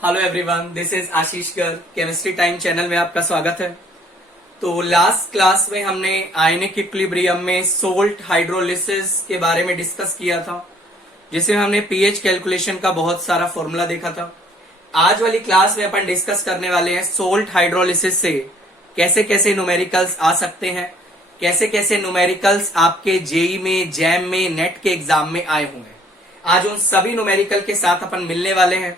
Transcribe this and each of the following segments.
Hello everyone, this is Ashish Garg. Chemistry time channel में आपका स्वागत है। तो लास्ट क्लास में हमने आयनिक इक्विलिब्रियम में सोल्ट हाइड्रोलिसिस के बारे में डिस्कस किया था, जिसमें हमने पीएच कैलकुलेशन का बहुत सारा फॉर्मूला देखा था। आज वाली क्लास में अपन डिस्कस करने वाले हैं सोल्ट हाइड्रोलिसिस से कैसे कैसे न्यूमेरिकल्स आ सकते हैं, कैसे कैसे न्यूमेरिकल्स आपके जेई में, जैम में, नेट के एग्जाम में आए हुए हैं। आज उन सभी न्यूमेरिकल के साथ अपन मिलने वाले हैं।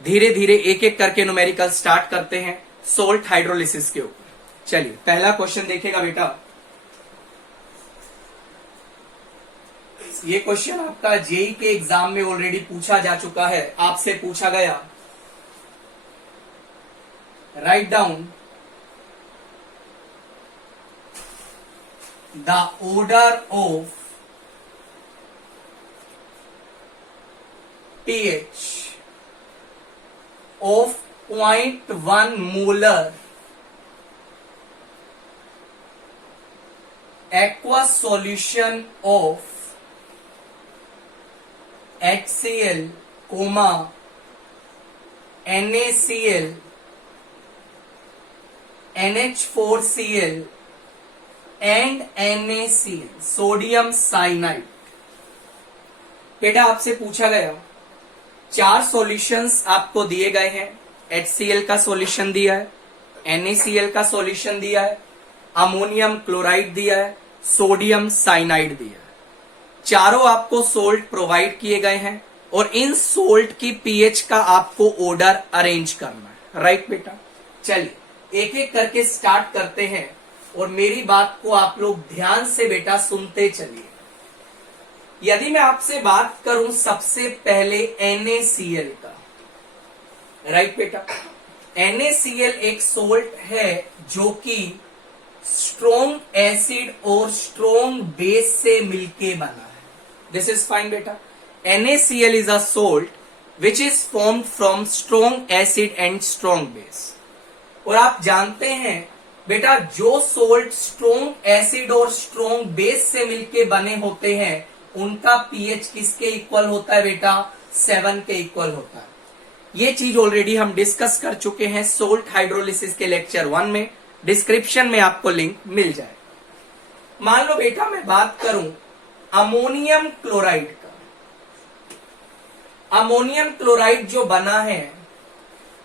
धीरे धीरे एक एक करके न्यूमेरिकल स्टार्ट करते हैं सोल्ट हाइड्रोलिसिस के ऊपर। चलिए पहला क्वेश्चन देखेगा बेटा। ये क्वेश्चन आपका जेई के एग्जाम में ऑलरेडी पूछा जा चुका है। आपसे पूछा गया, write down the order of pH of 0.1 molar aqueous solution of HCl, NaCl, NH4Cl and NaCl, sodium cyanide. बेटा आपसे पूछा गया, चार सॉल्यूशंस आपको दिए गए हैं। HCl का सॉल्यूशन दिया है, NaCl का सॉल्यूशन दिया है, अमोनियम क्लोराइड दिया है, सोडियम साइनाइड दिया है। चारों आपको सोल्ट प्रोवाइड किए गए हैं और इन सोल्ट की पीएच का आपको ऑर्डर अरेंज करना है। राइट बेटा, चलिए एक एक करके स्टार्ट करते हैं और मेरी बात को आप लोग ध्यान से बेटा सुनते चलिए। यदि मैं आपसे बात करूं सबसे पहले NaCl का, राइट बेटा, NaCl एक सोल्ट है जो कि स्ट्रॉन्ग एसिड और स्ट्रॉन्ग बेस से मिलके बना है। दिस इज फाइन बेटा। NaCl is a salt which is formed from strong acid and strong base. और आप जानते हैं बेटा, जो सोल्ट स्ट्रॉन्ग एसिड और स्ट्रॉन्ग बेस से मिलके बने होते हैं उनका पीएच किसके इक्वल होता है बेटा? 7 के इक्वल होता है। ये चीज ऑलरेडी हम डिस्कस कर चुके हैं सोल्ट हाइड्रोलिसिस के लेक्चर 1 में। डिस्क्रिप्शन में आपको लिंक मिल जाए। मान लो बेटा मैं बात करूं अमोनियम क्लोराइड का। अमोनियम क्लोराइड जो बना है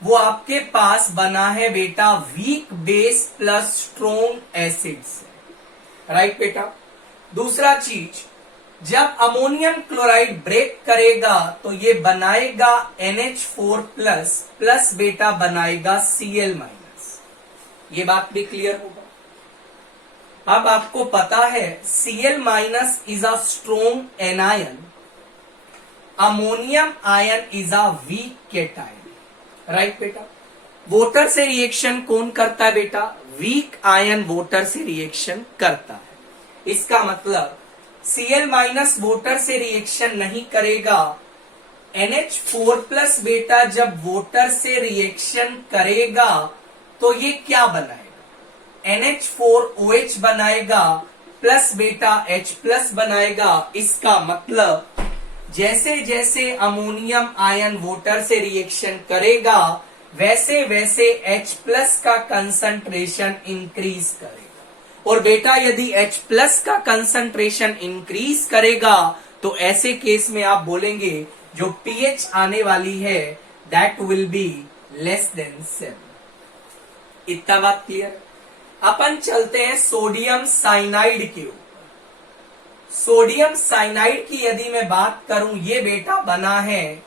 वो आपके पास बना है बेटा weak base plus strong acid से। राइट बेटा। दूसरा चीज, जब अमोनियम क्लोराइड ब्रेक करेगा तो ये बनाएगा NH4 प्लस बेटा बनाएगा Cl माइनस। ये बात भी क्लियर होगा। अब आपको पता है Cl minus is a strong anion, ammonium ion is a weak cation. Right बेटा। वोटर से रिएक्शन कौन करता है बेटा? वीक आयन वोटर से रिएक्शन करता है। इसका मतलब Cl माइनस वोटर से रिएक्शन नहीं करेगा। NH4 प्लस बेटा जब वोटर से रिएक्शन करेगा तो ये क्या बनाएगा? NH4OH बनाएगा प्लस बेटा H प्लस बनाएगा। इसका मतलब जैसे जैसे अमोनियम आयन वोटर से रिएक्शन करेगा वैसे वैसे H प्लस का कंसंट्रेशन इंक्रीज करेगा। और बेटा यदि H प्लस का कंसंट्रेशन इंक्रीज करेगा तो ऐसे केस में आप बोलेंगे जो पीएच आने वाली है that will be less than 7। इतना बात क्लियर। अपन चलते हैं सोडियम साइनाइड के ऊपर। सोडियम साइनाइड की यदि मैं बात करूं, ये बेटा बना है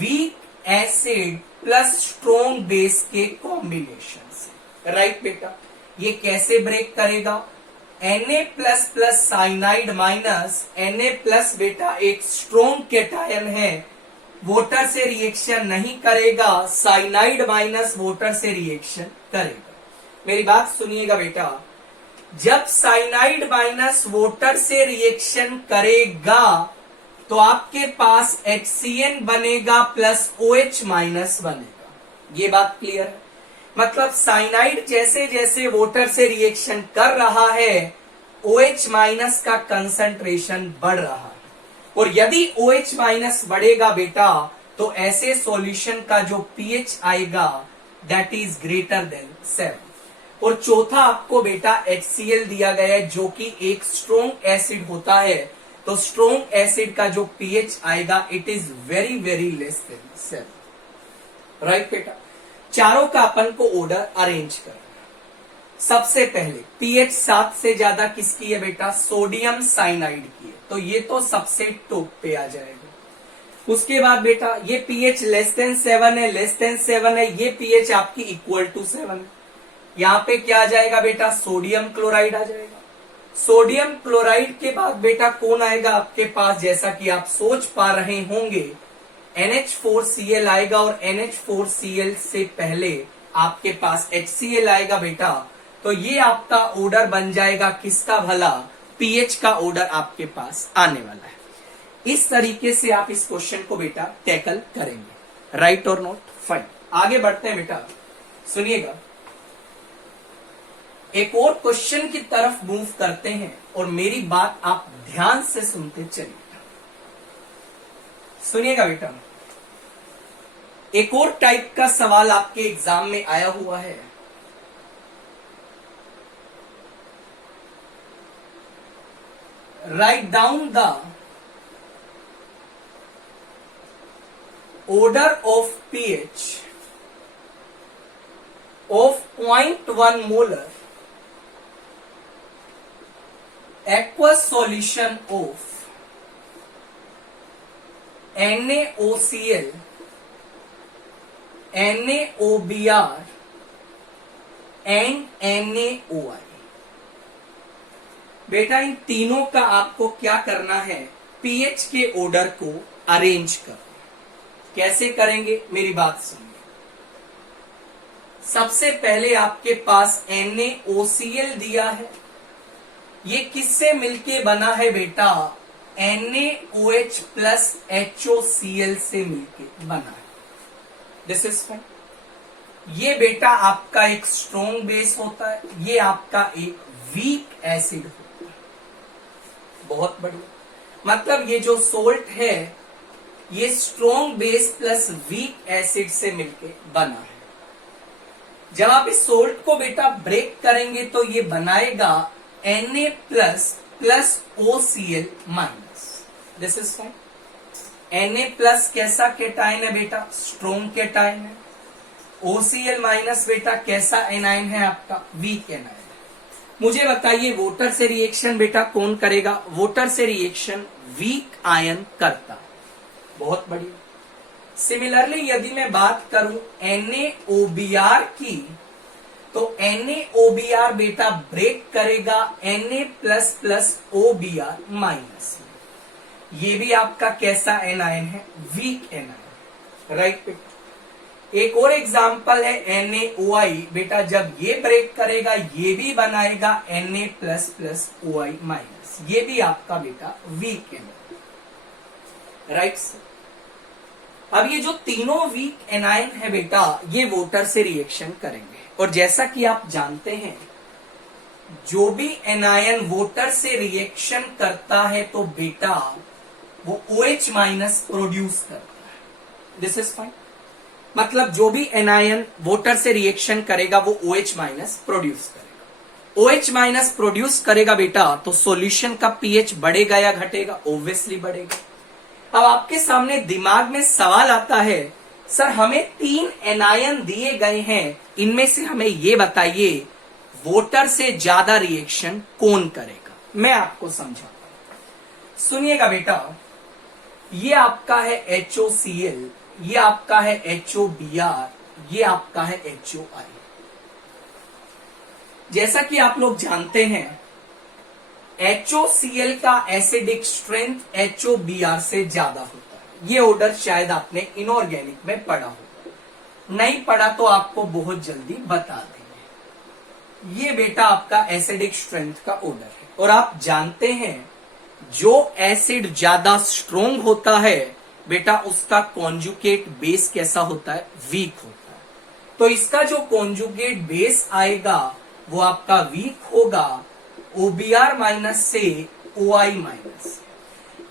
weak acid plus strong base के कॉम्बिनेशन से। राइट बेटा। ये कैसे ब्रेक करेगा? Na plus plus cyanide minus Na plus बेटा एक स्ट्रॉन्ग केटायन है, वोटर से रिएक्शन नहीं करेगा। साइनाइड माइनस वोटर से रिएक्शन करेगा। मेरी बात सुनिएगा बेटा, जब साइनाइड माइनस वोटर से रिएक्शन करेगा तो आपके पास HCN बनेगा प्लस OH माइनस बनेगा। ये बात क्लियर है। मतलब साइनाइड जैसे जैसे वोटर से रिएक्शन कर रहा है OH माइनस का कंसंट्रेशन बढ़ रहा है। और यदि OH माइनस बढ़ेगा बेटा तो ऐसे सॉल्यूशन का जो पीएच आएगा दैट इज ग्रेटर देन 7। और चौथा आपको बेटा HCl दिया गया है जो कि एक स्ट्रॉन्ग एसिड होता है, तो स्ट्रॉन्ग एसिड का जो पीएच आएगा it is very very less than 7। Right बेटा, चारों का अपन को ऑर्डर अरेंज करना। सबसे पहले पीएच 7 से ज्यादा किसकी है बेटा? सोडियम साइनाइड की है, तो ये तो सबसे टॉप पे आ जाएगा। उसके बाद बेटा ये पीएच लेस देन 7 है, लेस देन 7 है, ये पीएच आपकी इक्वल टू 7 है। यहां पे क्या आ जाएगा बेटा? सोडियम क्लोराइड आ जाएगा। सोडियम क्लोराइड के बाद बेटा कौन आएगा आपके पास? जैसा कि आप सोच पा रहे होंगे NH4Cl आएगा, और NH4Cl से पहले आपके पास HCl आएगा बेटा। तो ये आपका ऑर्डर बन जाएगा किसका भला? पीएच का ऑर्डर आपके पास आने वाला है। इस तरीके से आप इस क्वेश्चन को बेटा टैकल करेंगे। राइट और नॉट? फाइन। आगे बढ़ते हैं बेटा, सुनिएगा। एक और क्वेश्चन की तरफ मूव करते हैं और मेरी बात आप ध्यान से सुनते चलिए। सुनिएगा बेटा, एक और टाइप का सवाल आपके एग्जाम में आया हुआ है। Write down the order of pH of 0.1 molar aqueous solution of NaOCl, NaOBr and NaOI। बेटा इन तीनों का आपको क्या करना है? पीएच के ऑर्डर को अरेंज करना। कैसे करेंगे मेरी बात सुनिए। सबसे पहले आपके पास NaOCl दिया है, ये किससे मिलके बना है बेटा? NaOH प्लस HOCl से मिलके बना है। This is fine. ये बेटा आपका एक स्ट्रॉन्ग बेस होता है, ये आपका एक वीक एसिड होता है। बहुत बढ़िया, मतलब ये जो सोल्ट है ये strong base plus weak acid से मिलके बना है। जब आप इस सोल्ट को बेटा ब्रेक करेंगे तो ये बनाएगा Na plus plus OCl minus. This is fine. Na plus कैसा केटाइन है बेटा? स्ट्रॉन्ग केटाइन है। OCl माइनस बेटा कैसा एनाइन है आपका? Weak anion. मुझे बताइए वाटर से रिएक्शन बेटा कौन करेगा? वाटर से रिएक्शन वीक आयन करता। बहुत बढ़िया। सिमिलरली यदि मैं बात करूं NaOBr की, तो NaOBr बेटा ब्रेक करेगा Na plus plus OBr minus. ये भी आपका कैसा एनायन है? Week anion. राइट बेटा। एक और एग्जांपल है NaOI बेटा, जब ये ब्रेक करेगा ये भी बनाएगा Na plus plus OI minus. ये भी आपका बेटा वीक एनायन। Right sir. अब ये जो तीनों वीक एनायन है बेटा ये वाटर से रिएक्शन करेंगे, और जैसा कि आप जानते हैं जो भी एनायन वाटर से रिएक्शन करता है तो बेटा वो OH माइनस प्रोड्यूस करता है। This is fine. मतलब जो भी एनायन वाटर से रिएक्शन करेगा वो OH माइनस प्रोड्यूस करेगा। OH माइनस प्रोड्यूस करेगा बेटा तो सॉल्यूशन का पीएच बढ़ेगा या घटेगा? ऑब्वियसली बढ़ेगा। अब आपके सामने दिमाग में सवाल आता है, सर हमें 3 एनायन दिए गए हैं, इनमें से हमें ये बताइए वाटर से ज्यादा रिएक्शन कौन करेगा? मैं आपको समझाता हूं। सुनिएगा बेटा, ये आपका है HOCl, ये आपका है HOBr, ये आपका है HOI। जैसा कि आप लोग जानते हैं HOCl का एसिडिक स्ट्रेंथ HOBr से ज्यादा होता है। ये ऑर्डर शायद आपने इनऑर्गेनिक में पढ़ा होगा, नहीं पढ़ा तो आपको बहुत जल्दी बता देंगे। ये बेटा आपका एसिडिक स्ट्रेंथ का ऑर्डर है, और आप जानते हैं जो एसिड ज्यादा स्ट्रोंग होता है बेटा उसका कॉन्जुगेट बेस कैसा होता है? वीक होता है। तो इसका जो कॉन्जुगेट बेस आएगा वो आपका वीक होगा, OBr माइनस से OI माइनस।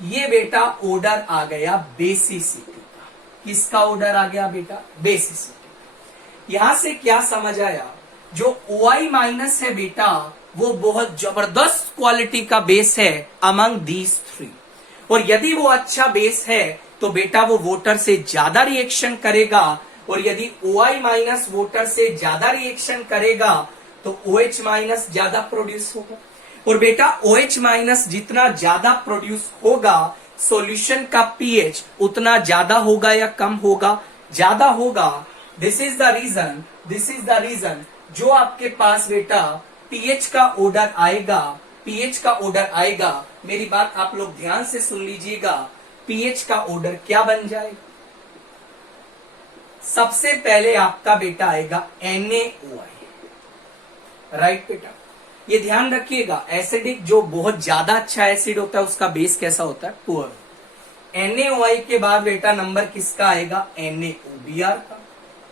ये बेटा ऑर्डर आ गया बेसिसिटी का। किसका ऑर्डर आ गया बेटा? Base acetate. यहां से क्या समझ आया? जो OI माइनस है बेटा वो बहुत जबरदस्त क्वालिटी का बेस है अमंग दीज थ्री, और यदि वो अच्छा बेस है तो बेटा वो वोटर से ज्यादा रिएक्शन करेगा, और यदि OI माइनस वोटर से ज्यादा रिएक्शन करेगा तो OH माइनस ज्यादा प्रोड्यूस होगा, और बेटा OH माइनस जितना ज्यादा प्रोड्यूस होगा सॉल्यूशन का पीएच उतना ज्यादा होगा या कम होगा? ज्यादा होगा। दिस इज द रीजन जो आपके पास बेटा पीएच का ऑर्डर आएगा, मेरी बात आप लोग ध्यान से सुन लीजिएगा। पीएच का ऑर्डर क्या बन जाएगा? सबसे पहले आपका बेटा आएगा NaOI, राइट बेटा? ये ध्यान रखिएगा, एसिडिक जो बहुत ज्यादा अच्छा एसिड होता है उसका बेस कैसा होता है? पुअर। NaOI के बाद बेटा नंबर किसका आएगा? NaOBr का,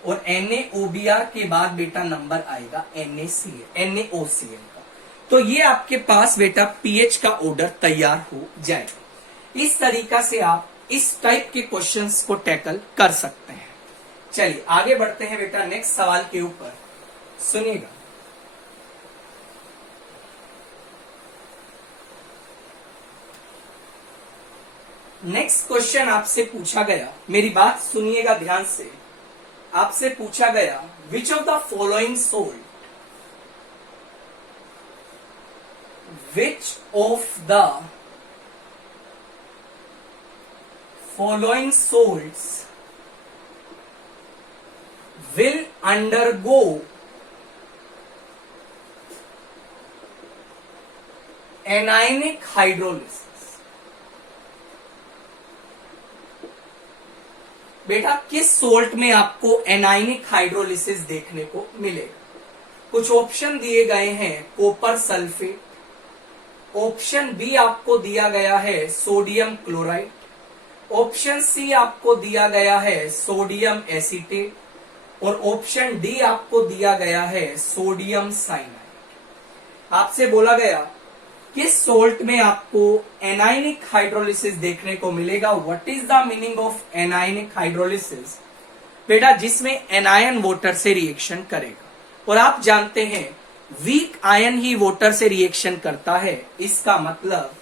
और NaOBr के बाद बेटा नंबर आएगा NaOCl का। तो ये आपके पास बेटा पीएच का ऑर्डर तैयार हो जाएगा। इस तरीका से आप इस टाइप के क्वेश्चंस को टैकल कर सकते हैं। चलिए आगे बढ़ते हैं बेटा नेक्स्ट सवाल के ऊपर, सुनिएगा। नेक्स्ट क्वेश्चन आपसे पूछा गया, मेरी बात सुनिएगा ध्यान से। आपसे पूछा गया which of the following salt, which of the following salts will undergo anionic hydrolysis। बेटा किस सोल्ट में आपको एनाइनिक हाइड्रोलिसिस देखने को मिलेगा? कुछ ऑप्शन दिए गए हैं, कॉपर सल्फेट, ऑप्शन बी आपको दिया गया है सोडियम क्लोराइड, ऑप्शन सी आपको दिया गया है सोडियम एसीटेट, और ऑप्शन डी आपको दिया गया है सोडियम साइनाइड। आपसे बोला गया किस सोल्ट में आपको एनाइनिक हाइड्रोलिसिस देखने को मिलेगा? What is the meaning of anionic hydrolysis? बेटा जिसमें एनायन वोटर से रिएक्शन करेगा, और आप जानते हैं वीक आयन ही वोटर से रिएक्शन करता है। इसका मतलब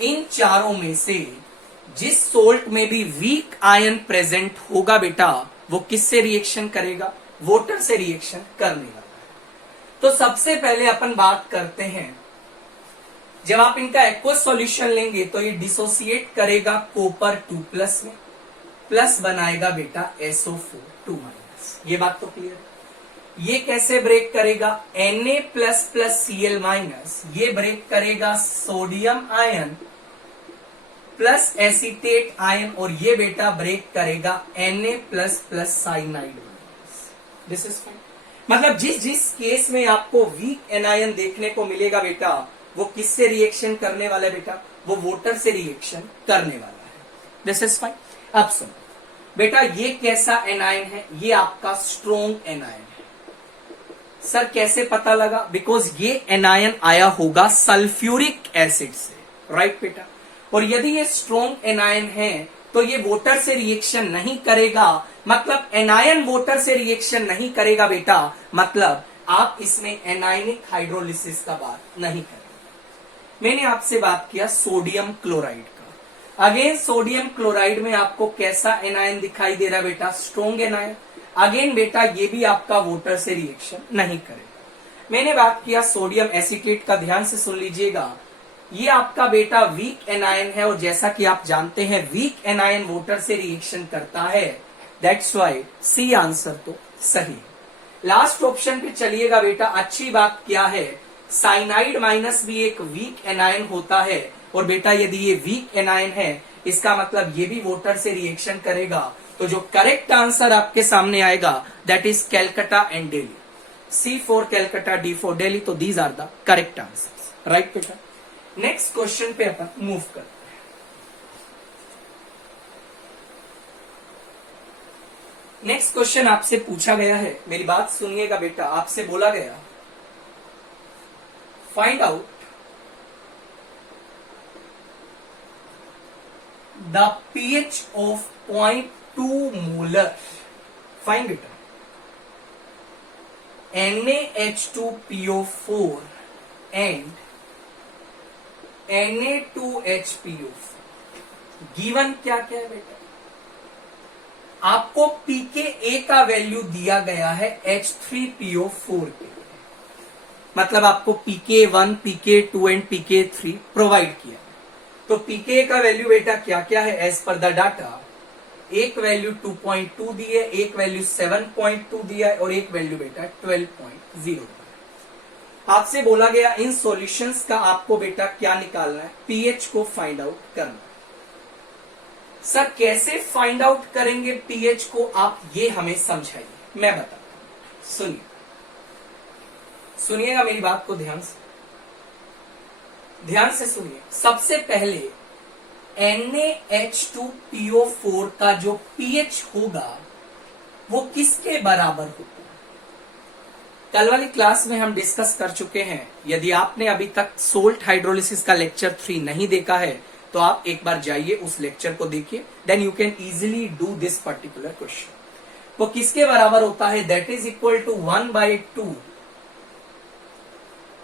इन चारों में से जिस सोल्ट में भी वीक आयन प्रेजेंट होगा बेटा वो किससे रिएक्शन करेगा? वोटर से रिएक्शन करने वाला है। तो सबसे पहले अपन बात करते हैं, जब आप इनका एक्वस सॉल्यूशन लेंगे तो ये डिसोसिएट करेगा कॉपर 2+ में, प्लस बनाएगा बेटा SO4 2-। ये बात तो क्लियर है। ये कैसे ब्रेक करेगा? Na++Cl-, ये ब्रेक करेगा sodium ion plus acetate ion, और ये बेटा ब्रेक करेगा Na++ cyanide. This is fine. मतलब जिस केस में आपको वीक एनायन देखने को मिलेगा बेटा वो किससे रिएक्शन करने वाला है बेटा? वो वोटर से रिएक्शन करने वाला है। This is fine. अब सुनो बेटा ये कैसा एनायन है? ये आपका स्ट्रॉन्ग एनायन है। सर कैसे पता लगा? बिकॉज ये एनायन आया होगा सल्फ्यूरिक एसिड से, राइट बेटा? और यदि ये स्ट्रॉन्ग एनायन है तो ये वोटर से रिएक्शन नहीं करेगा, मतलब एनायन वोटर से रिएक्शन नहीं करेगा बेटा, मतलब आप इसमें एनायनिक हाइड्रोलिसिस का बात नहीं करेंगे। मैंने आपसे बात किया सोडियम क्लोराइड का। अगेन सोडियम क्लोराइड में आपको कैसा एनायन दिखाई दे रहा है बेटा? Strong anion. अगेन बेटा ये भी आपका वोटर से रिएक्शन नहीं करेगा। मैंने बात किया सोडियम एसीटेट का, ध्यान से सुन लीजिएगा। ये आपका बेटा वीक एनायन है, और जैसा कि आप जानते हैं वीक एनायन वोटर से रिएक्शन करता है, दैट्स वाई सी आंसर तो सही है। लास्ट ऑप्शन पे चलिएगा बेटा। अच्छी बात क्या है? साइनाइड माइनस भी एक वीक एनायन होता है, और बेटा यदि ये वीक एनायन है इसका मतलब ये भी वोटर से रिएक्शन करेगा। तो जो करेक्ट आंसर आपके सामने आएगा that is Calcutta and Delhi. C for Calcutta, D for Delhi. तो these are the correct answer, right बेटा? नेक्स्ट क्वेश्चन पे अपन मूव करते हैं। नेक्स्ट क्वेश्चन आपसे पूछा गया है, मेरी बात सुनिएगा बेटा। आपसे बोला गया find out the pH of 0.5 2 molar, fine बेटा, NaH2PO4 एंड Na2HPO4 गिवन क्या क्या है बेटा, आपको pKa का वैल्यू दिया गया है H3PO4 के, मतलब आपको pK1, pK2 and pK3 provide किया। तो pKa का वैल्यू बेटा क्या क्या है एज पर द डाटा, एक वैल्यू 2.2 दी है, एक वैल्यू 7.2 दिया है और एक वैल्यू बेटा 12.0। आपसे बोला गया इन सॉल्यूशंस का आपको बेटा क्या निकालना है, पीएच को फाइंड आउट करना। सर कैसे फाइंड आउट करेंगे पीएच को, आप ये हमें समझाइए, मैं बताता हूं। सुनिएगा मेरी बात को ध्यान से सुनिए। सबसे पहले NaH2PO4 का जो पीएच होगा वो किसके बराबर होगा, कल वाली क्लास में हम डिस्कस कर चुके हैं। यदि आपने अभी तक सोल्ट हाइड्रोलिसिस का लेक्चर 3 नहीं देखा है तो आप एक बार जाइए उस लेक्चर को देखिए, then you can easily do this particular question. वो किसके बराबर होता है, that is equal to 1/2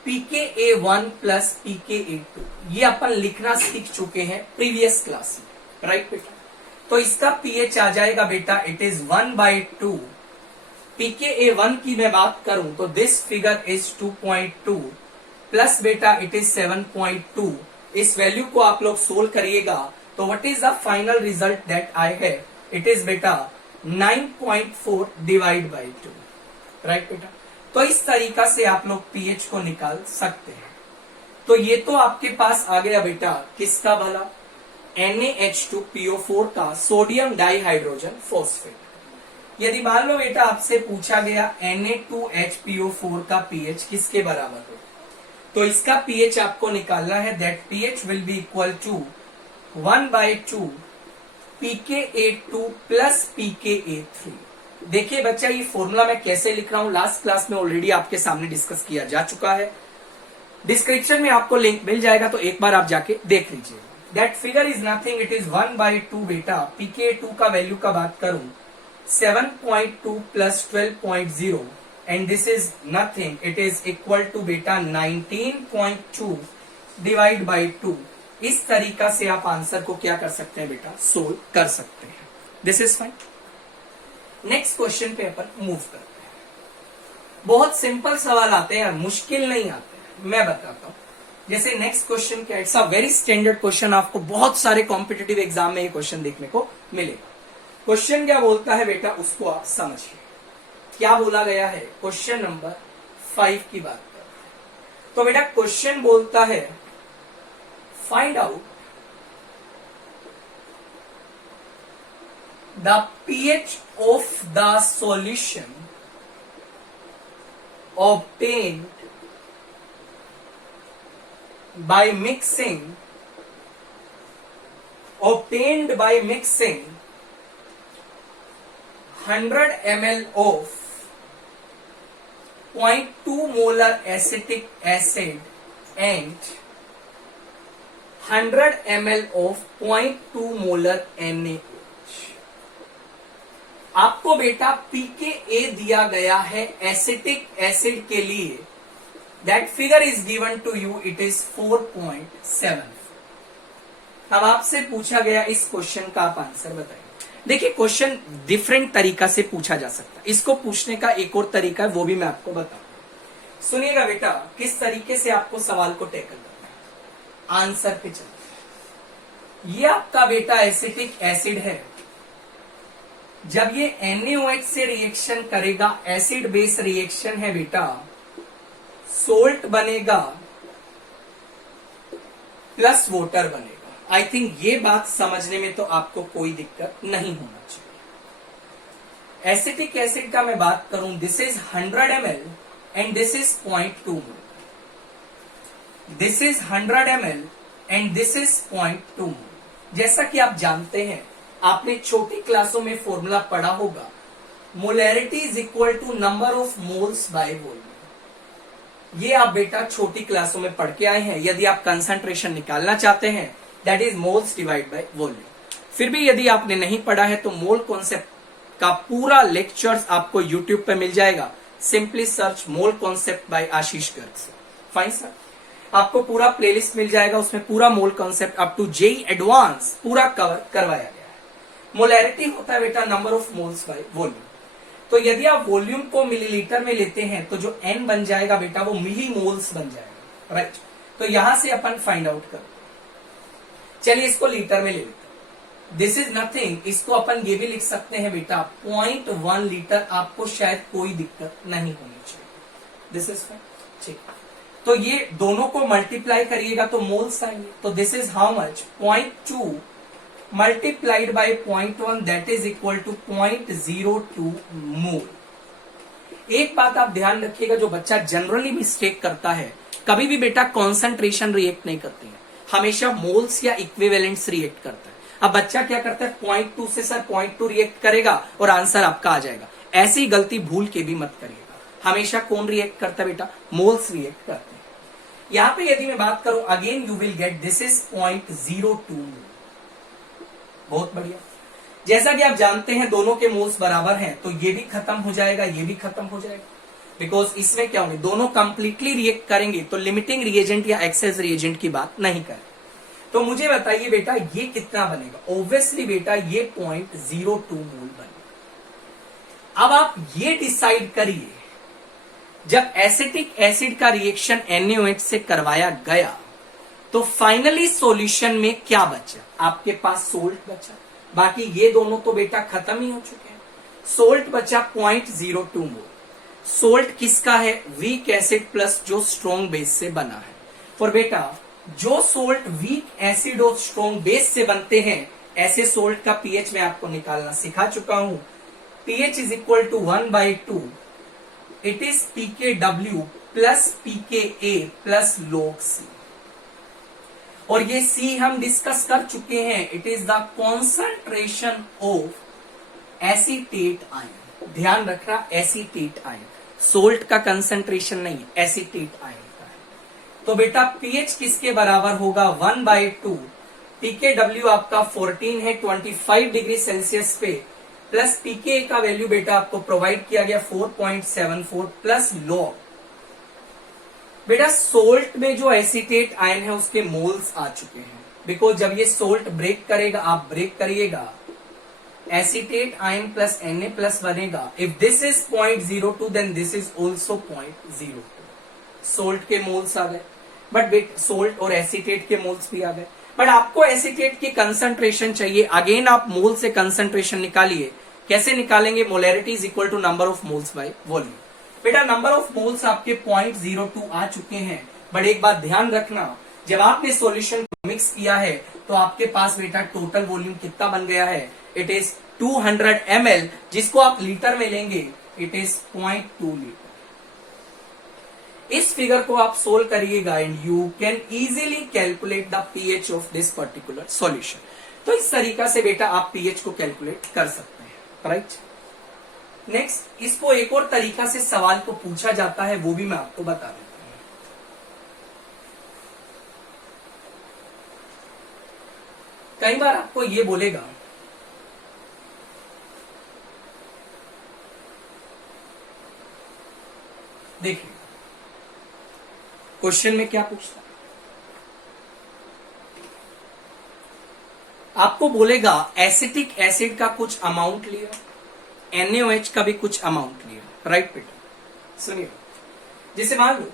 pKa1 plus pKa2। ये अपन लिखना सीख चुके हैं प्रीवियस क्लास में, राइट बेटा। तो इसका पीएच आ जाएगा बेटा, इट इज 1/2 pKa1 की मैं बात करूं तो दिस फिगर इज 2.2 प्लस बेटा इट इज 7.2। इस वैल्यू को आप लोग सोल्व करिएगा तो what is the final result that I have, it is बेटा 9.4 डिवाइड बाई 2, राइट बेटा। तो इस तरीका से आप लोग पीएच को निकाल सकते हैं। तो ये तो आपके पास आ गया बेटा किसका भला, NaH2PO4 का सोडियम डाइहाइड्रोजन फॉस्फेट। यदि मान लो बेटा आपसे पूछा गया Na2HPO4 का पीएच किसके बराबर हो, तो इसका पीएच आपको निकालना है, that pH will be equal to 1/2 pKa2 plus pKa3। देखिए बच्चा ये फॉर्मूला मैं कैसे लिख रहा हूं, लास्ट क्लास में ऑलरेडी आपके सामने डिस्कस किया जा चुका है। डिस्क्रिप्शन में आपको लिंक मिल जाएगा तो एक बार आप जाके देख लीजिए। That figure is nothing, it is 1/2 बेटा pKa2 का वैल्यू का बात करूं 7.2 plus 12.0 and this is nothing, it is equal to बेटा 19.2 डिवाइड बाई 2। इस तरीका से आप आंसर को क्या कर सकते हैं बेटा, सोल्व कर सकते हैं। This is fine. Next question पे अपन मूव करते हैं। बहुत सिंपल सवाल आते हैं, मुश्किल नहीं आते हैं, मैं बताता हूं। जैसे नेक्स्ट क्वेश्चन क्या, it's a very standard question, आपको बहुत सारे कॉम्पिटिटिव एग्जाम में ये क्वेश्चन देखने को मिलेगा। क्वेश्चन क्या बोलता है बेटा उसको आप समझिए। क्या बोला गया है, क्वेश्चन नंबर 5 की बात करते हैं। तो बेटा क्वेश्चन बोलता है find out the pH of the solution obtained by mixing 100 ml of 0.2 molar acetic acid and 100 ml of 0.2 molar NaOH। आपको बेटा pKa दिया गया है एसिटिक एसिड के लिए, that figure is given to you, it is 4.7। अब आपसे पूछा गया इस क्वेश्चन का आप आंसर बताइए। देखिए क्वेश्चन डिफरेंट तरीका से पूछा जा सकता है, इसको पूछने का एक और तरीका है वो भी मैं आपको बताऊंगा। सुनिएगा बेटा किस तरीके से आपको सवाल को टैकल करना है। आंसर पे चलते हैं। ये आपका बेटा एसिटिक एसिड है, जब ये NaOH से रिएक्शन करेगा, एसिड बेस रिएक्शन है बेटा, सोल्ट बनेगा प्लस वाटर बनेगा। आई थिंक ये बात समझने में तो आपको कोई दिक्कत नहीं होना चाहिए। एसिटिक एसिड का मैं बात करूं, this is 100 ml and this is 0.2 mole. This is 100 ml and this is 0.2 मोल। जैसा कि आप जानते हैं, आपने छोटी क्लासों में फॉर्मूला पढ़ा होगा, molarity is equal to number of moles by volume. ये आप बेटा छोटी क्लासों में पढ़ के आए हैं। यदि आप कंसंट्रेशन निकालना चाहते हैं, that is moles divide by volume. फिर भी यदि आपने नहीं पढ़ा है तो मोल कॉन्सेप्ट का पूरा लेक्चर्स आपको यूट्यूब पे मिल जाएगा। Simply search mole concept by Ashish Garg. Fine sir, आपको पूरा प्लेलिस्ट मिल जाएगा, उसमें पूरा mole concept up to JEE advance पूरा कवर करवाया गया है। मोलैरिटी होता है बेटा number of moles by volume. तो यदि आप वॉल्यूम को मिलीलीटर में लेते हैं तो जो एन बन जाएगा बेटा वो मिली मोल्स बन जाएगा, राइट। तो यहां से अपन फाइंड आउट करते हैं। चलिए इसको लीटर में ले लेते हैं। दिस इज नथिंग, इसको अपन ये भी लिख सकते हैं बेटा 0.1 लीटर। आपको शायद कोई दिक्कत नहीं होनी चाहिए। दिस इज फाइन, ठीक। तो ये दोनों को मल्टीप्लाई करिएगा तो मोल्स आएंगे। तो this is how much 0.2 multiplied by 0.1 that is equal to 0.02 मोल। एक बात आप ध्यान रखिएगा, जो बच्चा जनरली मिस्टेक करता है, कभी भी बेटा कॉन्सेंट्रेशन रिएक्ट नहीं करती है, हमेशा मोल्स या इक्विवेलेंट्स रिएक्ट करता है। अब बच्चा क्या करता है 0.2 से सर 0.2 रिएक्ट करेगा और आंसर आपका आ जाएगा। ऐसी गलती भूल के भी मत करिएगा। हमेशा कौन रिएक्ट करता है बेटा? मोल्स रिएक्ट करते हैं। यहां पे यदि मैं बात करूं again you will get this is 0.02 मोल। बहुत बढ़िया। जैसा कि आप जानते हैं दोनों के मोल्स बराबर हैं, तो ये भी खत्म हो जाएगा, ये भी खत्म हो जाएगा, बिकॉज इसमें क्या होंगे, दोनों कंप्लीटली रिएक्ट करेंगे तो लिमिटिंग रिएजेंट या एक्सेस रिएजेंट की बात नहीं करें। तो मुझे बताइए बेटा ये कितना बनेगा? ऑब्वियसली बेटा ये 0.02 मोल बनेगा। अब आप ये डिसाइड करिए, जब एसिटिक एसिड का रिएक्शन NaOH से करवाया गया तो फाइनली सॉल्यूशन में क्या बचा? आपके पास सोल्ट बचा, बाकी ये दोनों तो बेटा खत्म ही हो चुके हैं। सोल्ट बचा 0.02 मोल। सोल्ट किसका है? वीक एसिड प्लस जो स्ट्रॉन्ग बेस से बना है। और बेटा जो सोल्ट वीक एसिड और स्ट्रॉन्ग बेस से बनते हैं, ऐसे सोल्ट का पीएच मैं आपको निकालना सिखा चुका हूं। PH is equal to 1/2। It is pKw प्लस pKa प्लस log C। और ये C हम डिस्कस कर चुके हैं। It is the concentration of acetate ion. ध्यान रखना, एसीटेट आयन, सोल्ट का कंसेंट्रेशन नहीं, एसीटेट आयन का है। तो बेटा पीएच किसके बराबर होगा? 1/2। pKw आपका 14 है 25 डिग्री सेल्सियस पे, प्लस pKa का वैल्यू बेटा आपको प्रोवाइड किया गया 4.74 प्लस लॉग। बेटा सोल्ट में जो एसीटेट आयन है उसके मोल्स आ चुके हैं, बिकॉज जब ये सोल्ट ब्रेक करेगा, आप ब्रेक करिएगा, acetate ion plus Na plus बनेगा। If this is 0.02 then this is also 0.02। Salt के मोल्स आ गए, बट सोल्ट और एसीटेट के मोल्स भी आ गए। बट आपको एसीटेट की कंसंट्रेशन चाहिए। अगेन आप मोल से कंसंट्रेशन निकालिए। कैसे निकालेंगे? Molarity is equal to number of moles by volume. बेटा नंबर ऑफ मोल्स आपके 0.02 आ चुके हैं, बट एक बात ध्यान रखना, जब आपने सॉल्यूशन को मिक्स किया है तो आपके पास बेटा टोटल वॉल्यूम कितना बन गया है? इट इज 200 ml, जिसको आप लीटर में लेंगे इट इज 0.2 लीटर। इस फिगर को आप सोल्व करिएगा and you can easily calculate the pH of this particular solution. तो इस तरीका से बेटा आप पीएच को कैलकुलेट कर सकते हैं, राइट। नेक्स्ट, इसको एक और तरीका से सवाल को पूछा जाता है, वो भी मैं आपको बता देता हूं। कई बार आपको ये बोलेगा देखिए क्वेश्चन में क्या पूछता है, आपको बोलेगा एसिटिक एसिड का कुछ अमाउंट लिया, NaOH का भी कुछ अमाउंट लिया, राइट बेटा। सुनिए, जैसे मान लो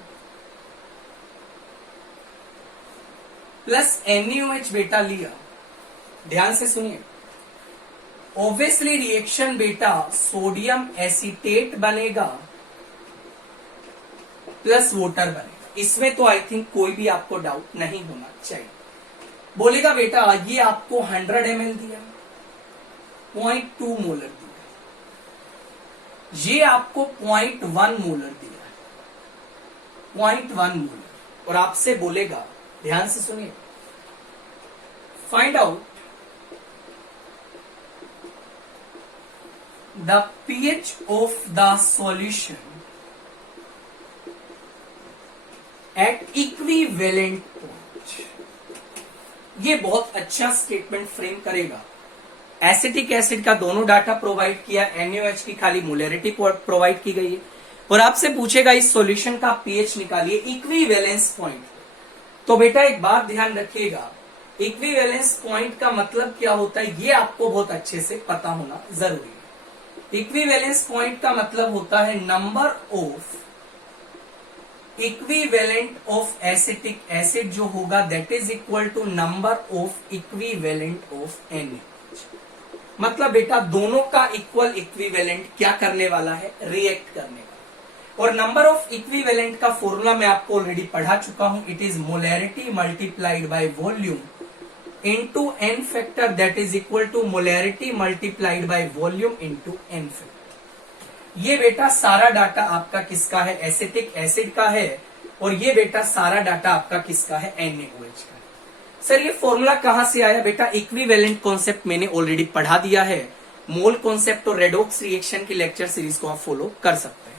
प्लस NaOH बेटा लिया, ध्यान से सुनिए। ऑब्वियसली रिएक्शन बेटा सोडियम एसीटेट बनेगा प्लस वाटर बनेगा। इसमें तो आई थिंक कोई भी आपको डाउट नहीं होना चाहिए। बोलेगा बेटा ये आपको 100 ml दिया, 0.2 मोलर दिया, ये आपको 0.1 मोलर दिया, 0.1 मोलर, और आपसे बोलेगा, ध्यान से सुनिए, find out the pH of the solution at equivalent point. ये बहुत अच्छा स्टेटमेंट फ्रेम करेगा एसिटिक एसिड का दोनों डाटा प्रोवाइड किया, NaOH की खाली मोलरिटी प्रोवाइड की गई है, और आपसे पूछेगा इस सॉल्यूशन का पीएच निकालिए इक्विवेलेंस पॉइंट। तो बेटा एक बात ध्यान रखिएगा, इक्विवेलेंस पॉइंट का मतलब क्या होता है ये आपको बहुत अच्छे से पता होना जरूरी है। इक्विवेलेंस पॉइंट का मतलब होता है number of equivalent of acetic acid जो होगा that is equal to number of equivalent of NaOH। मतलब बेटा दोनों का इक्वल इक्विवेलेंट क्या करने वाला है, रिएक्ट करने वाला। और नंबर ऑफ इक्विवेलेंट का फॉर्मूला मैं आपको ऑलरेडी पढ़ा चुका हूं, it is molarity multiplied by volume into n factor that is equal to molarity multiplied by volume into n factor. ये बेटा सारा डाटा आपका किसका है, एसिटिक एसिड का है, और ये बेटा सारा डाटा आपका किसका है, NaOH का है। सर ये फॉर्मूला कहां से आया बेटा, इक्विवेलेंट कॉन्सेप्ट मैंने ऑलरेडी पढ़ा दिया है, मोल कॉन्सेप्ट और रेडॉक्स रिएक्शन की लेक्चर सीरीज को आप फॉलो कर सकते हैं।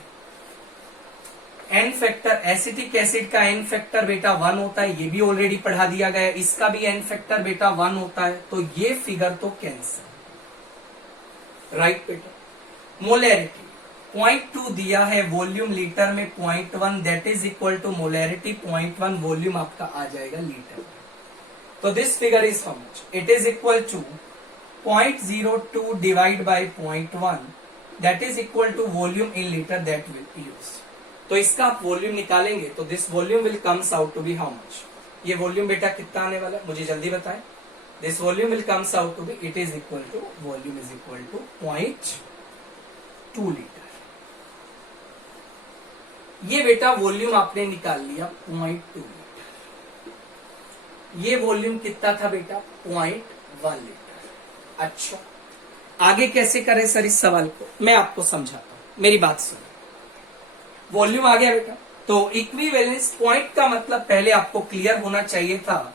n फैक्टर, एसिटिक एसिड का n फैक्टर बेटा 1 होता है, ये भी ऑलरेडी पढ़ा दिया गया है, इसका भी n फैक्टर बेटा 1 होता है, तो ये फिगर तो कैंसिल, राइट बेटा। मोलैरिटी 0.2 दिया है, वॉल्यूम लीटर में 0.1 that is equal to molarity 0.1, volume आपका आ जाएगा लीटर। तो this figure is how much, it is equal to 0.02 divide by 0.1 that is equal to volume in litre that will use. तो इसका आप वॉल्यूम निकालेंगे तो this volume will comes out to be how much, ये volume बेटा कितना आने वाला है मुझे जल्दी बताएं। This volume will comes out to B, it is equal to, volume is equal to 0.2 litre. ये बेटा वॉल्यूम आपने निकाल लिया 0.2 लीटर। ये वॉल्यूम कितना था बेटा, 0.1 लीटर। अच्छा आगे कैसे करें सर इस सवाल को, मैं आपको समझाता हूं, मेरी बात सुनो। वॉल्यूम आ गया बेटा, तो इक्विवेलेंस पॉइंट का मतलब पहले आपको क्लियर होना चाहिए था,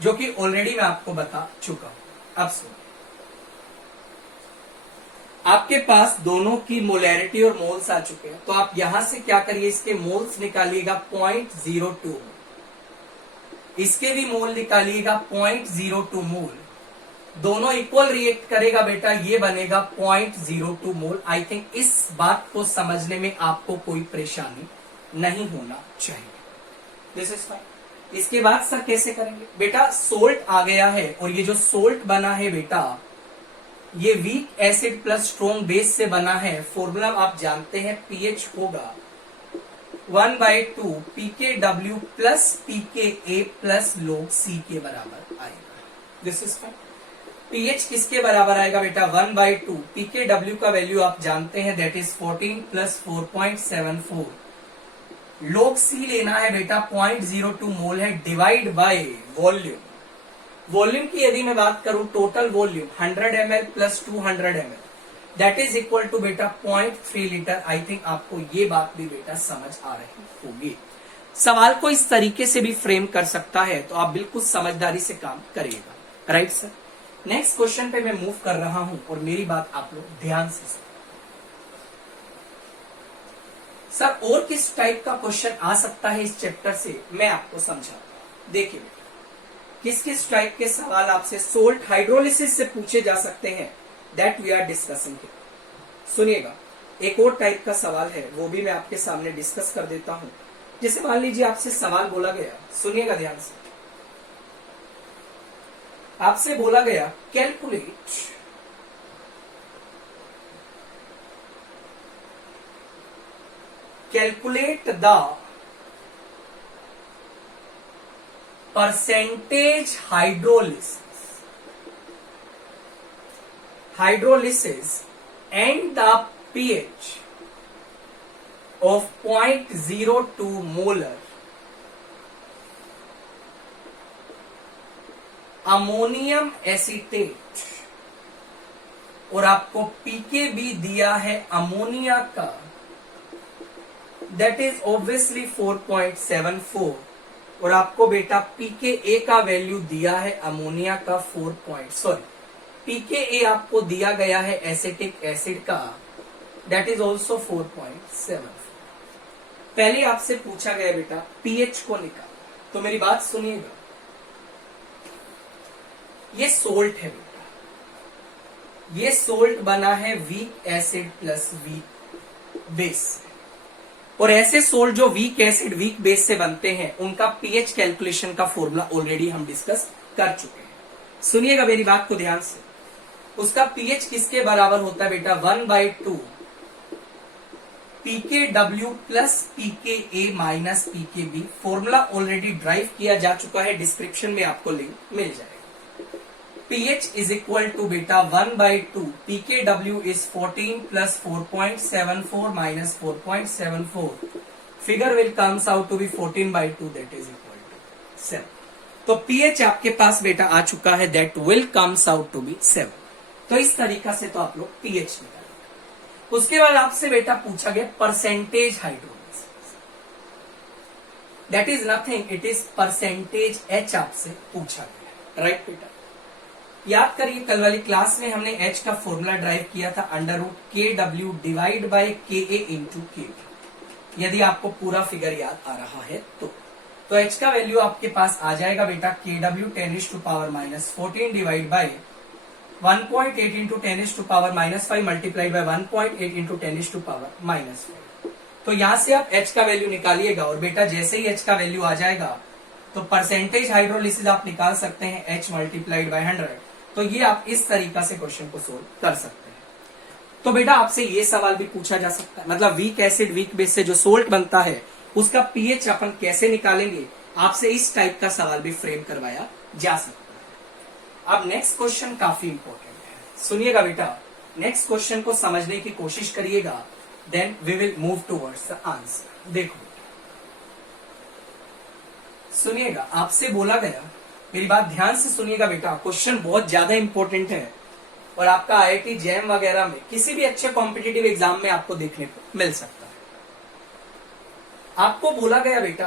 जो कि ऑलरेडी मैं आपको बता चुका हूं। अब सुनो, आपके पास दोनों की मोलैरिटी और मोल्स आ चुके हैं, तो आप यहां से क्या करिए, इसके मोल्स निकालिएगा 0.02, इसके भी मोल निकालिएगा 0.02 मोल, दोनों इक्वल रिएक्ट करेगा बेटा, ये बनेगा 0.02 मोल। आई थिंक इस बात को समझने में आपको कोई परेशानी नहीं होना चाहिए, दिस इज फाइन। इसके बाद सर कैसे करेंगे बेटा, सोल्ट आ गया है, और ये जो सोल्ट बना है बेटा ये weak acid plus strong base से बना है। फॉर्मूला आप जानते हैं, पीएच होगा 1/2 pKw प्लस pKa प्लस log C के बराबर आएगा, दिस इज फाइन। पीएच किसके बराबर आएगा बेटा, 1/2 pKw का वैल्यू आप जानते हैं that is 14 plus 4.74, log C लेना है बेटा 0.02 मोल है, डिवाइड बाय वॉल्यूम। वॉल्यूम की यदि मैं बात करूं, total volume 100 ml plus 200 ml that is equal to बेटा 0.3 लीटर। आई थिंक आपको ये बात भी बेटा समझ आ रही होगी। सवाल को इस तरीके से भी फ्रेम कर सकता है, तो आप बिल्कुल समझदारी से काम करिएगा, राइट सर। नेक्स्ट क्वेश्चन पे मैं मूव कर रहा हूं, और मेरी बात आप लोग ध्यान से सुनो। सर और किस टाइप का क्वेश्चन आ सकता है इस चैप्टर से, मैं आपको समझाता हूं। देखिए किस किस टाइप के सवाल आपसे सोल्ट हाइड्रोलिसिस से पूछे जा सकते हैं, that we are discussing here. सुनिएगा, एक और टाइप का सवाल है, वो भी मैं आपके सामने डिस्कस कर देता हूं। जैसे मान लीजिए आपसे सवाल बोला गया, सुनिएगा ध्यान से, आपसे बोला गया calculate the percentage hydrolysis and the pH of 0.02 molar ammonium acetate, और आपको पीके भी दिया है अमोनिया का, दैट इज ऑब्वियसली 4.74, और आपको बेटा पीके ए का वैल्यू दिया है अमोनिया का पीके ए आपको दिया गया है एसिटिक एसिड का, दैट इज ऑल्सो 4.74। पहले आपसे पूछा गया बेटा पीएच को निकाल, तो मेरी बात सुनिएगा, ये सोल्ट है बेटा, ये सोल्ट बना है weak acid plus weak base, और ऐसे सोल्ट जो वीक एसिड वीक बेस से बनते हैं उनका पीएच कैलकुलेशन का फॉर्मूला ऑलरेडी हम डिस्कस कर चुके हैं। सुनिएगा मेरी बात को ध्यान से। उसका पीएच किसके बराबर होता है बेटा? 1/2 pKw प्लस pKa minus pKb। Formula already drive किया जा चुका है, डिस्क्रिप्शन में आपको लिंक मिल जाएगा। pH इज इक्वल टू बेटा 1/2 pKw is 14 plus 4.74 minus 4.74। Figure will comes out to be 14/2 that is equal to 7। तो pH आपके पास बेटा आ चुका है, that will comes out to be 7। तो इस तरीका से तो आप लोग pH निकालेंगे। उसके बाद आपसे बेटा पूछा गया percentage hydrolysis, that is nothing, it is percentage H आपसे पूछा गया, राइट बेटा? याद करिए कल वाली क्लास में हमने H का फॉर्मूला ड्राइव किया था √KW divide by KA into KB, यदि आपको पूरा फिगर याद आ रहा है तो H का वैल्यू आपके पास आ जाएगा बेटा KW 10⁻⁻14 divide by 1.8 into 10⁻⁻5 multiplied by 1.8 into 10⁻⁻5। तो यहां से आप H का वैल्यू निकालिएगा, और बेटा जैसे ही H का वैल्यू आ जाएगा तो परसेंटेज हाइड्रोलिसिस आप निकाल सकते हैं H मल्टीप्लाइड बाय 100। तो ये आप इस तरीका से क्वेश्चन को सोल्व कर सकते हैं। तो बेटा आपसे ये सवाल भी पूछा जा सकता है, मतलब वीक एसिड वीक बेस से जो सोल्ट बनता है उसका पीएच अपन कैसे निकालेंगे, आपसे इस टाइप का सवाल भी फ्रेम करवाया जा सकता है। अब नेक्स्ट क्वेश्चन काफी इंपॉर्टेंट है, सुनिएगा बेटा। नेक्स्ट क्वेश्चन को समझने की कोशिश करिएगा, then we will move towards the answer. देखो सुनिएगा, आपसे बोला गया, मेरी बात ध्यान से सुनिएगा बेटा, क्वेश्चन बहुत ज्यादा इंपॉर्टेंट है और आपका आईआईटी जैम वगैरह में किसी भी अच्छे कॉम्पिटिटिव एग्जाम में आपको देखने को मिल सकता है। आपको बोला गया बेटा,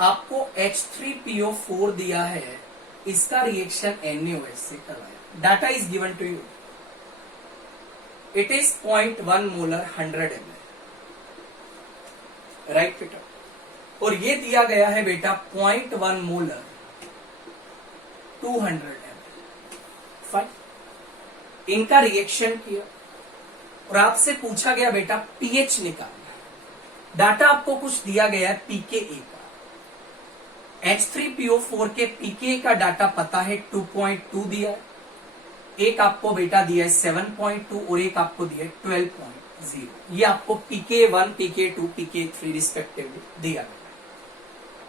आपको H3PO4 दिया है, इसका रिएक्शन NaOH से करवाया। Data is given to you, it is 0.1 molar 100 ml, right बेटा? और ये दिया गया है बेटा 0.1 मोलर 200 ml। फाइन, इनका रिएक्शन किया और आपसे पूछा गया बेटा पीएच निकालना। डाटा आपको कुछ दिया गया है pKa का, H3PO4 के pKa का डाटा पता है 2.2 दिया है, एक आपको बेटा दिया है 7.2 और एक आपको दिया है 12.0। ये आपको pKa1 pKa2 pKa3 रिस्पेक्टिवली दिया गया।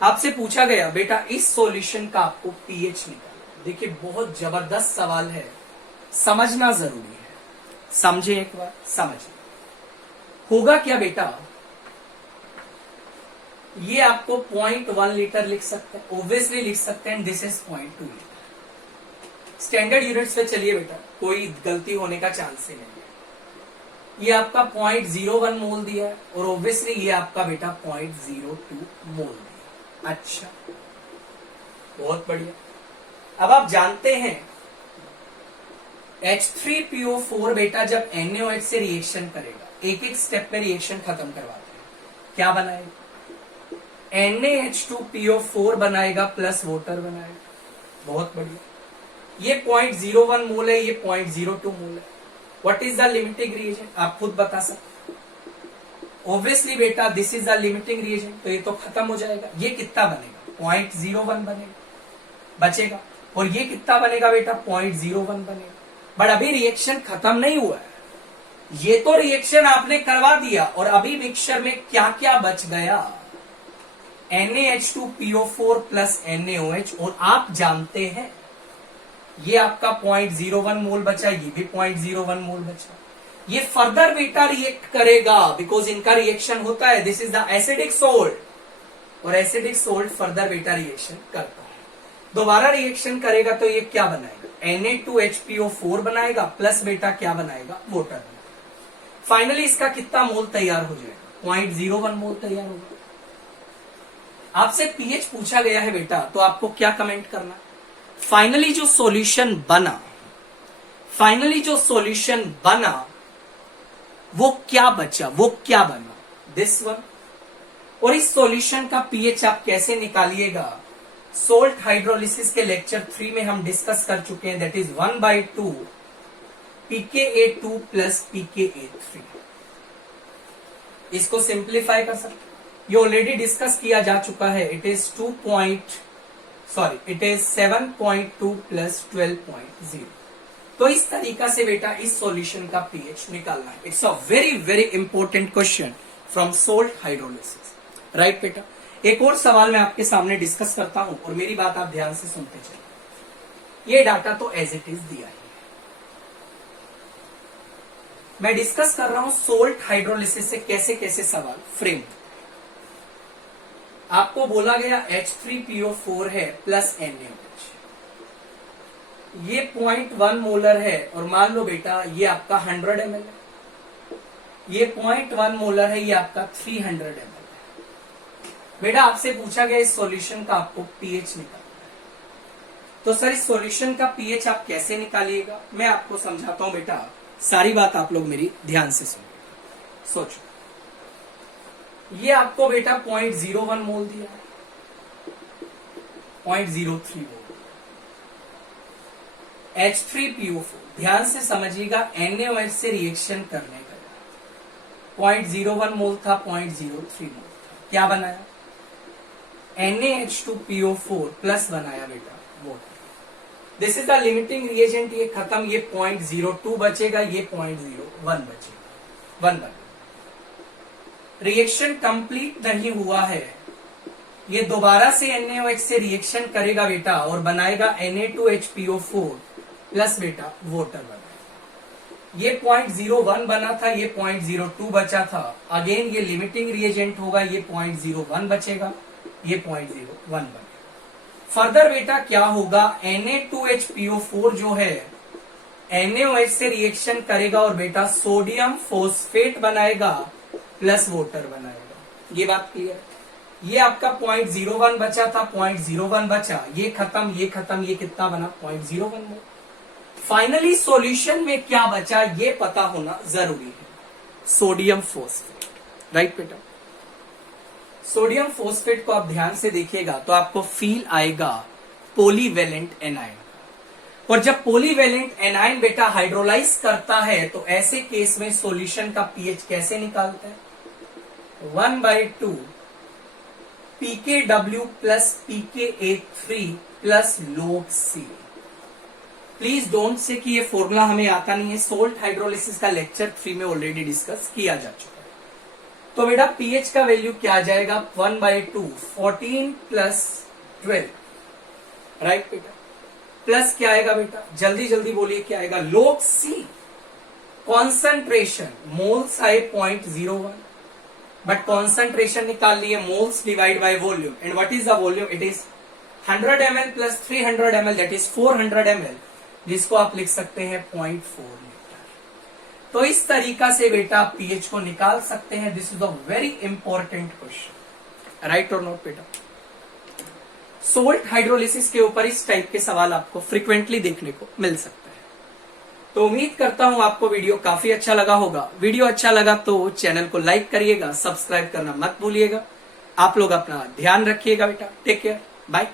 आपसे पूछा गया बेटा इस सॉल्यूशन का आपको पीएच निकालना। देखिए बहुत जबरदस्त सवाल है, समझना जरूरी है, समझे एक बार, समझिए। होगा क्या बेटा, ये आपको 0.1 लीटर लिख सकते हैं, ऑब्वियसली लिख सकते हैं, this is 0.2 litre. Standard units पे चलिए बेटा, कोई गलती होने का चांस ही नहीं है। ये आपका 0.01 मोल दिया है और ऑब्वियसली ये आपका बेटा 0.02 मोल दिया। अच्छा, बहुत बढ़िया। अब आप जानते हैं H3PO4 बेटा जब NaOH से रिएक्शन करेगा, एक एक स्टेप में रिएक्शन खत्म करवाते हैं, क्या बनाएगा? NaH2PO4 बनाएगा प्लस वाटर बनाएगा। बहुत बढ़िया। ये 0.01 मोल है, ये 0.02 मोल है। What is the limiting reagent, आप खुद बता सकते। ऑब्वियसली बेटा this is the limiting reagent, तो ये तो खत्म हो जाएगा। ये कितना बनेगा? 0.01 बनेगा, बचेगा। और ये कितना बनेगा बेटा? 0.01 बनेगा। बट अभी रिएक्शन खत्म नहीं हुआ है, ये तो रिएक्शन आपने करवा दिया और अभी मिक्सचर में क्या क्या बच गया? NaH2PO4 प्लस NaOH, और आप जानते हैं ये आपका 0.01 मोल बचा, ये भी 0.01 मोल बचा। ये फर्दर बेटा रिएक्ट करेगा, बिकॉज इनका रिएक्शन होता है, this is the acidic salt, और एसिडिक सोल्ट फर्दर बेटा रिएक्शन करता है, दोबारा रिएक्शन करेगा तो ये क्या बनाएगा? Na2HPO4 बनाएगा प्लस बेटा क्या बनाएगा? वाटर बनाएगा। फाइनली इसका कितना मोल तैयार हो जाएगा? 0.01 मोल तैयार होगा। आपसे पीएच पूछा गया है बेटा, तो आपको क्या कमेंट करना? फाइनली जो सॉल्यूशन बना, फाइनली जो सॉल्यूशन बना वो क्या बचा, वो क्या बना? This one. और इस सॉल्यूशन का पीएच आप कैसे निकालिएगा? सोल्ट हाइड्रोलिसिस के लेक्चर 3 में हम डिस्कस कर चुके हैं, that is 1/2 pKa2 plus pKa3। इसको सिंप्लीफाई कर सकते, ये ऑलरेडी डिस्कस किया जा चुका है। It is 7.2 plus 12.0। तो इस तरीका से बेटा इस सॉल्यूशन का पीएच निकालना है। It's a very very important question from salt hydrolysis, right बेटा। एक और सवाल मैं आपके सामने डिस्कस करता हूं और मेरी बात आप ध्यान से सुनते चलिए। ये डाटा तो एज इट इज दिया है, मैं डिस्कस कर रहा हूं सोल्ट हाइड्रोलिसिस से कैसे कैसे सवाल फ्रेम। आपको बोला गया H3PO4 है प्लस NaOH, ये 0.1 मोलर है और मान लो बेटा ये आपका 100 ml है, ये 0.1 मोलर है, ये आपका 300 ml है। बेटा आपसे पूछा गया इस सॉल्यूशन का आपको पीएच निकालना है, तो सर इस सॉल्यूशन का पीएच आप कैसे निकालिएगा, मैं आपको समझाता हूं बेटा। सारी बात आप लोग मेरी ध्यान से सुनिए, सोचो। ये आपको बेटा 0.01 मोल दिया है, 0.03 मोल। H3PO4 ध्यान से समझिएगा, NaOH से रिएक्शन करने का 0.01 मोल था, 0.03 मोल था। क्या बनाया? NaH2PO4 प्लस बनाया बेटा water. This is the limiting reagent, ये खत्म, ये 0.02 बचेगा, ये 0.01 बचेगा, 1 बचेगा। रिएक्शन कंप्लीट नहीं हुआ है, ये दोबारा से NaOH से रिएक्शन करेगा बेटा और बनाएगा Na2HPO4 प्लस बेटा वाटर बनाएगा। ये 0.01 बना था, ये 0.02 बचा था। अगेन ये लिमिटिंग रिएजेंट होगा, ये 0.01 बचेगा, ये 0.01 बनेगा। फर्दर बेटा क्या होगा, Na2HPO4 जो है NaOH से रिएक्शन करेगा और बेटा सोडियम फोस्फेट बनाएगा प्लस वाटर बनाएगा। ये बात क्लियर? ये आपका 0.01 बचा था, 0.01 बचा, ये खत्म, ये खत्म, ये कितना बना 0.01 मोल। फाइनली सॉल्यूशन में क्या बचा ये पता होना जरूरी है, सोडियम फोस्फेट, राइट बेटा। सोडियम फोस्फेट को आप ध्यान से देखिएगा तो आपको फील आएगा पॉलीवेलेंट एनायन, और जब पॉलीवेलेंट एनायन बेटा हाइड्रोलाइज करता है तो ऐसे केस में सॉल्यूशन का पीएच कैसे निकालते हैं, 1/2 pKw plus pKa3 plus log C। Please don't say कि ये फॉर्मूला हमें आता नहीं है, सोल्ट हाइड्रोलिसिस का लेक्चर 3 में ऑलरेडी डिस्कस किया जा चुका है। तो बेटा पीएच का वैल्यू क्या आ जाएगा, 1/2 14 प्लस 12, राइट बेटा, प्लस क्या आएगा बेटा, जल्दी जल्दी बोलिए क्या आएगा, log C। कॉन्सेंट्रेशन मोल्स आए 0.01, बट कॉन्सेंट्रेशन निकाल लिए moles divide by volume, and what is the volume, it is 100 ml plus 300 ml, that is 400 ml, जिसको आप लिख सकते हैं 0.4 लीटर। तो इस तरीका से बेटा आप पीएच को निकाल सकते हैं। This is a very important question, right और नॉट बेटा। सोल्ट हाइड्रोलिसिस के ऊपर इस टाइप के सवाल आपको फ्रीक्वेंटली देखने को मिल सकता है। तो उम्मीद करता हूं आपको वीडियो काफी अच्छा लगा होगा। वीडियो अच्छा लगा तो चैनल को लाइक करिएगा, सब्सक्राइब करना मत भूलिएगा। आप लोग अपना ध्यान रखिएगा बेटा। Take care, bye.